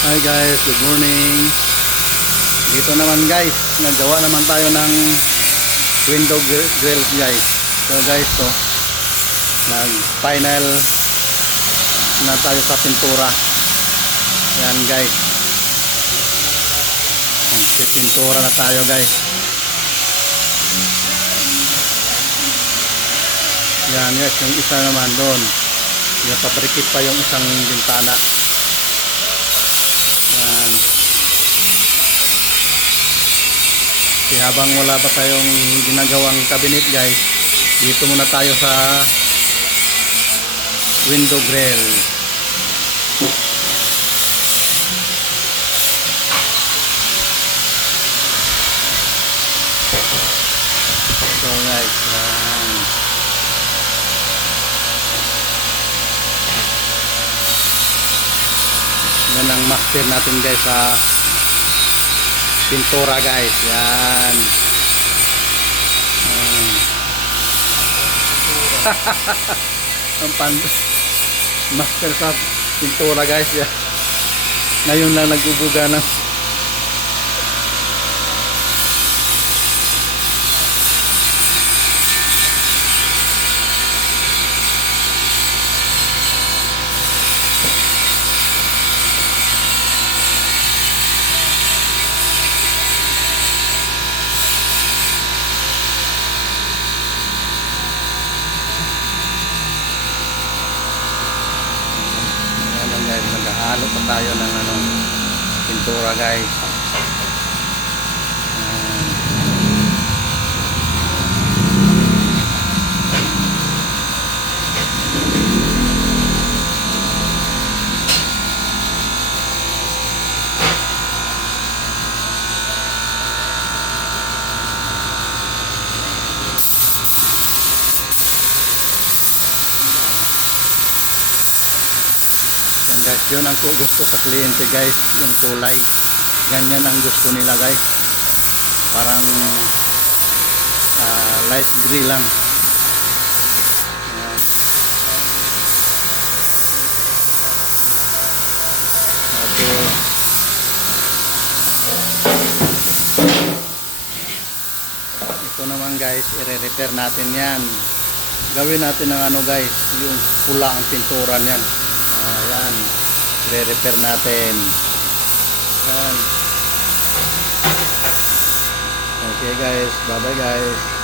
Hi guys, good morning. Dito naman guys, naggawa naman tayo ng window grill guys. So guys, nag final na tayo sa pintura. Yan guys. Pintura na tayo guys. Yan guys, yung isa naman doon. Paprikit pa yung isang bintana. Yan. Kasi habang wala pa tayong ginagawang cabinet guys, dito muna tayo sa window grill. So guys, yan. Yan ang master natin guys sa pintura guys. Yan. Ang master sa pintura guys. Yan. Ngayon lang nagbubuga ng guys, naghahalo pa tayo ng pintura guys. Guys, yun ang gusto sa kliyente guys, yung kulay. Ganyan ang gusto nila guys. Parang light gray lang. Ayan. Ito naman guys, i-repair natin yan. Gawin natin ng guys, yung pula ang pintura niyan. Ayan, i-repair natin. Ayan. Okay guys, bye bye guys.